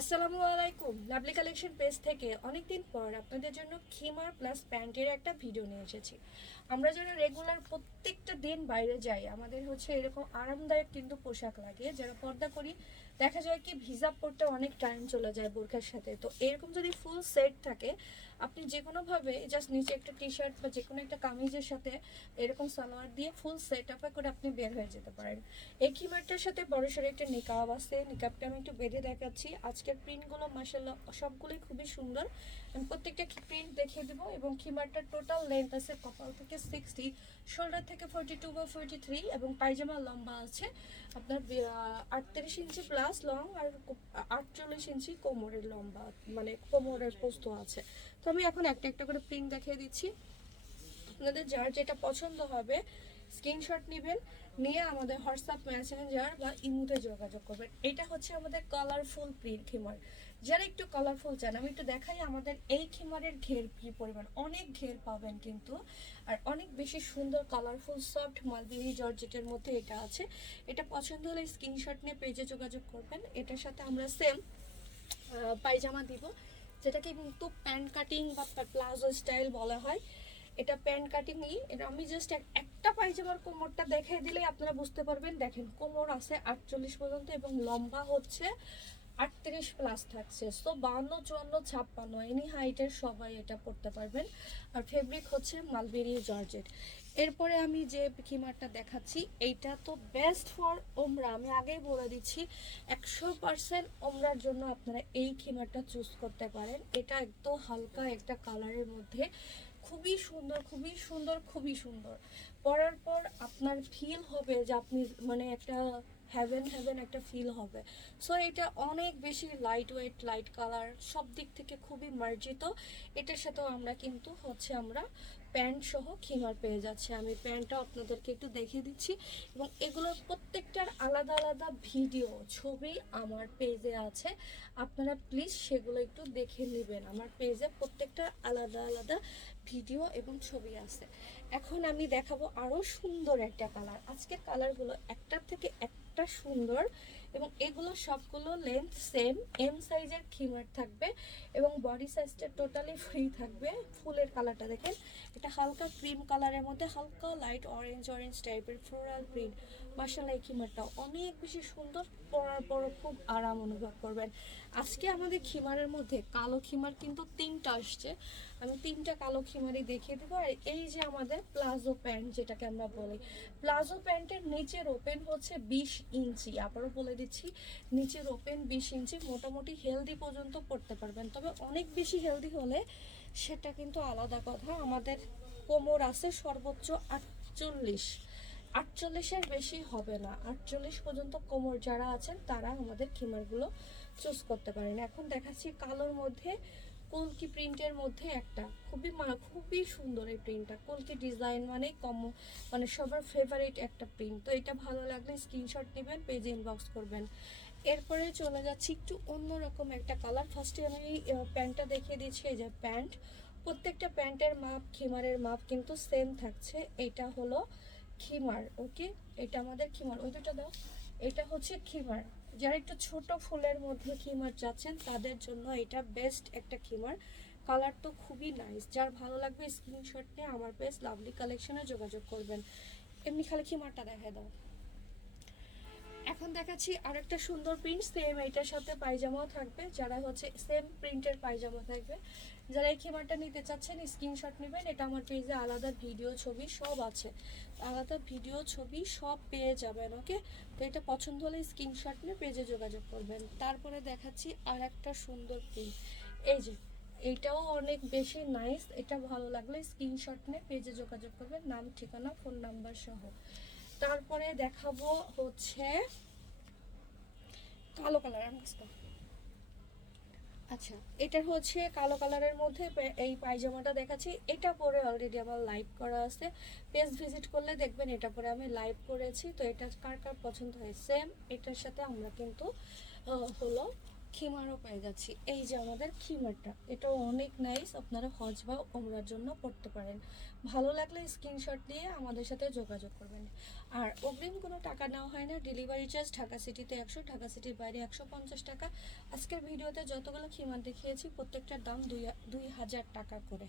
আসসালামু আলাইকুম। Lovely collection page থেকে অনেকদিন পর আপনাদের জন্য খিমার প্লাস প্যান্টের একটা ভিডিও নিয়ে এসেছি। আমরা যারা রেগুলার প্রত্যেকটা দিন বাইরে যাই, আমাদের হচ্ছে এরকম আরামদায়ক কিন্তু পোশাক লাগে। যারা পর্দা করি দেখা যায় কি হিজাব পরতে অনেক টাইম চলে যায় বোরখার সাথে। তো এরকম যদি ফুল সেট থাকে, আপনি যে কোনোভাবে জাস্ট নিচে একটা টি শার্ট বা যে কোনো একটা কামিজের সাথে এরকম সালোয়ার দিয়ে ফুল সেট আপ করে আপনি বের হয়ে যেতে পারেন। এই খিমারটার সাথে বড়সড় একটা নিকাব আছে, নিকাবটা আমি একটু বেঁধে দেখাচ্ছি। আজকের প্রিন্টগুলো মাশাআল্লাহ সবগুলোই খুবই সুন্দর। আমি প্রত্যেকটা প্রিন্ট দেখিয়ে দেবো। এবং খিমারটার টোটাল লেন্থ আছে কপাল থেকে 60, শোল্ডার থেকে 42 বা 43, এবং পায়জামা লম্বা আছে আপনার 38 ইঞ্চি প্লাস লং, আর 48 ইঞ্চি কোমরের লম্বা, মানে কোমরের প্রস্থ আছে। তো আমি এখন একটা একটা করে প্রিন্ট দেখিয়ে দিচ্ছি। আপনাদের যার যেটা পছন্দ হবে স্ক্রিনশট নেবেন, নিয়ে আমাদের হোয়াটসঅ্যাপ মেসেঞ্জার বা ইমোতে যোগাযোগ করবেন। এটা হচ্ছে আমাদের কালারফুল প্রিন্ট খিমার। যারা একটু কালারফুল চান, আমি একটু দেখাই আমাদের এই খিমারের ঘের কি পরিমাণ। অনেক ঘের পাবেন কিন্তু, আর অনেক বেশি সুন্দর কালারফুল সফট মালবেরি জর্জেটের মধ্যে এটা আছে। এটা পছন্দ হলে স্ক্রিনশট নিয়ে পেজে যোগাযোগ করবেন। এটার সাথে আমরা সেম পায়জামা দিব, যেটাকে কিন্তু প্যান্ট কাটিং বা প্লাজো স্টাইল বলা হয়। এটা প্যান্ট কাটিংই। এটা আমি জাস্ট একটা পায়জামার কোমরটা দেখিয়ে দিলে আপনারা বুঝতে পারবেন। দেখেন কোমর আছে 48 পর্যন্ত এবং লম্বা হচ্ছে 38 প্লাস থাকছে। সো 52, 54, 56 এনি হাইটের সবাই এটা পড়তে পারবেন। আর ফেব্রিক হচ্ছে মালবেরি জর্জেট। এরপরে আমি যে খিমারটা দেখাচ্ছি, এইটা তো বেস্ট ফর ওমরা। আমি আগেই বলে দিচ্ছি 100% ওমরার জন্য আপনারা এই খিমারটা চুজ করতে পারেন। এটা একদম হালকা একটা কালারের মধ্যে, খুবই সুন্দর, খুবই সুন্দর, খুবই সুন্দর। পরার পর আপনার ফিল হবে যে আপনি মানে একটা হ্যাভেন হ্যাভেন একটা ফিল হবে। সো এটা অনেক বেশি লাইট ওয়েট, লাইট কালার, সব দিক থেকে খুবই মার্জিত। এটার সাথেও আমরা কিন্তু হচ্ছে আমরা প্যান্ট সহ খিমার পেয়ে যাচ্ছে। আমি প্যান্টটা আপনাদেরকে একটু দেখিয়ে দিচ্ছি। এবং এগুলোর প্রত্যেকটার আলাদা আলাদা ভিডিও ছবি আমার পেজে আছে, আপনারা প্লিজ সেগুলো একটু দেখে নেবেন। আমার পেজে প্রত্যেকটার আলাদা আলাদা ভিডিও এবং ছবি আছে। এখন আমি দেখাবো আরও সুন্দর একটা কালার। আজকের কালারগুলো একটার থেকে একটা সুন্দর, এবং এগুলো সবগুলো লেন্থ সেম, এম সাইজের খিমার থাকবে এবং বডি সাইজটা টোটালি ফ্রি থাকবে। ফুলের কালারটা দেখেন, এটা হালকা ক্রিম কালারের মধ্যে হালকা লাইট অরেঞ্জ অরেঞ্জ টাইপের ফ্লোরাল প্রিন্ট। মাশাআল্লাহ এই খিমারটা অনেক বেশি সুন্দর, পরার পরও খুব আরাম অনুভব করবেন। আজকে আমাদের খিমারের মধ্যে কালো খিমার কিন্তু 3টা আসছে, আমি 3টা কালো খিমারি দেখিয়ে দেবো। আর এই যে আমাদের প্লাজো প্যান্ট যেটাকে আমরা বলি, প্লাজো প্যান্টের নিচের ওপেন হচ্ছে 20 ইঞ্চি। আবারও বলে দিচ্ছি, নিচের ওপেন 20 ইঞ্চি। মোটামুটি হেলদি পর্যন্ত পড়তে পারবেন, তবে অনেক বেশি হেলদি হলে সেটা কিন্তু আলাদা কথা। আমাদের কোমর আছে সর্বোচ্চ 48, 48-এর বেশি হবে না। 48 পর্যন্ত কোমর যারা আছেন তারা আমাদের খিমারগুলো চুজ করতে পারেন। এখন দেখাচ্ছি কালোর মধ্যে কলকি প্রিন্টের মধ্যে একটা খুবই সুন্দর এই প্রিন্টটা। কলকি ডিজাইন মানে মানে সবার ফেভারিট একটা প্রিন্ট। তো এটা ভালো লাগলে স্ক্রিনশট নেবেন, পেজে ইনবক্স করবেন। এরপরে চলে যাচ্ছি একটু অন্যরকম একটা কালার। ফার্স্টে আমি প্যান্টটা দেখিয়ে দিচ্ছি। এই যে প্যান্ট, প্রত্যেকটা প্যান্টের মাপ খিমারের মাপ কিন্তু সেম থাকছে। এটা হলো খিমার, ওকে, এটা আমাদের খিমার। ওই দুটো দাও, এটা হচ্ছে খিমার। যারা একটু ছোট ফুলের মধ্যে খিমার চাচ্ছেন তাদের জন্য এটা বেস্ট একটা খিমার। কালার তো খুবই নাইস। যার ভালো লাগবে স্ক্রিনশট নিয়ে আমার পেজ লাভলি কালেকশনে যোগাযোগ করবেন। এমনি খালি খিমারটা দেখায় দাও। এখন দেখাচ্ছি আরেকটা সুন্দর প্রিন্ট, সেম এইটার সাথে পায়জামাও থাকবে। যারা হচ্ছে সেম প্রিন্টের পায়জামা থাকবে, যারা এই খিমারটা নিতে চাচ্ছেন স্ক্রিনশট নেবেন। এটা আমার পেজে আলাদা ভিডিও ছবি সব আছে, আলাদা ভিডিও ছবি সব পেয়ে যাবেন, ওকে। তো এটা পছন্দ হলে স্ক্রিনশট নিয়ে পেজে যোগাযোগ করবেন। তারপরে দেখাচ্ছি আর একটা সুন্দর প্রিন্ট, এই যে এইটাও অনেক বেশি নাইস। এটা ভালো লাগলে স্ক্রিনশট নিয়ে পেজে যোগাযোগ করবেন, নাম ঠিকানা ফোন নাম্বার সহ। তারপরে দেখাবো হচ্ছে কালো কালার। আচ্ছা, এটা হচ্ছে কালো কালারের মধ্যে এই পায়জামাটা দেখাচ্ছি। এটা পরে অলরেডি আমার লাইভ করা আছে, পেজ ভিজিট করলে দেখবেন এটা পরে আমি লাইভ করেছি। তো এটা কার কার পছন্দ হয়, সেম এটার সাথে আমরা কিন্তু হলো খিমারও পেয়ে যাচ্ছি। এই যে আমাদের খিমারটা, এটাও অনেক নাইস, আপনারা হজ বা ওমরার জন্য পড়তে পারেন। ভালো লাগলে স্ক্রিনশট দিয়ে আমাদের সাথে যোগাযোগ করবেন। আর অগ্রিম কোনো টাকা নেওয়া হয় না, ডেলিভারি চার্জ ঢাকা সিটিতে 100, ঢাকা সিটির বাইরে 150 টাকা। আজকের ভিডিওতে যতগুলো খিমার দেখিয়েছি প্রত্যেকটার দাম 2000 টাকা করে।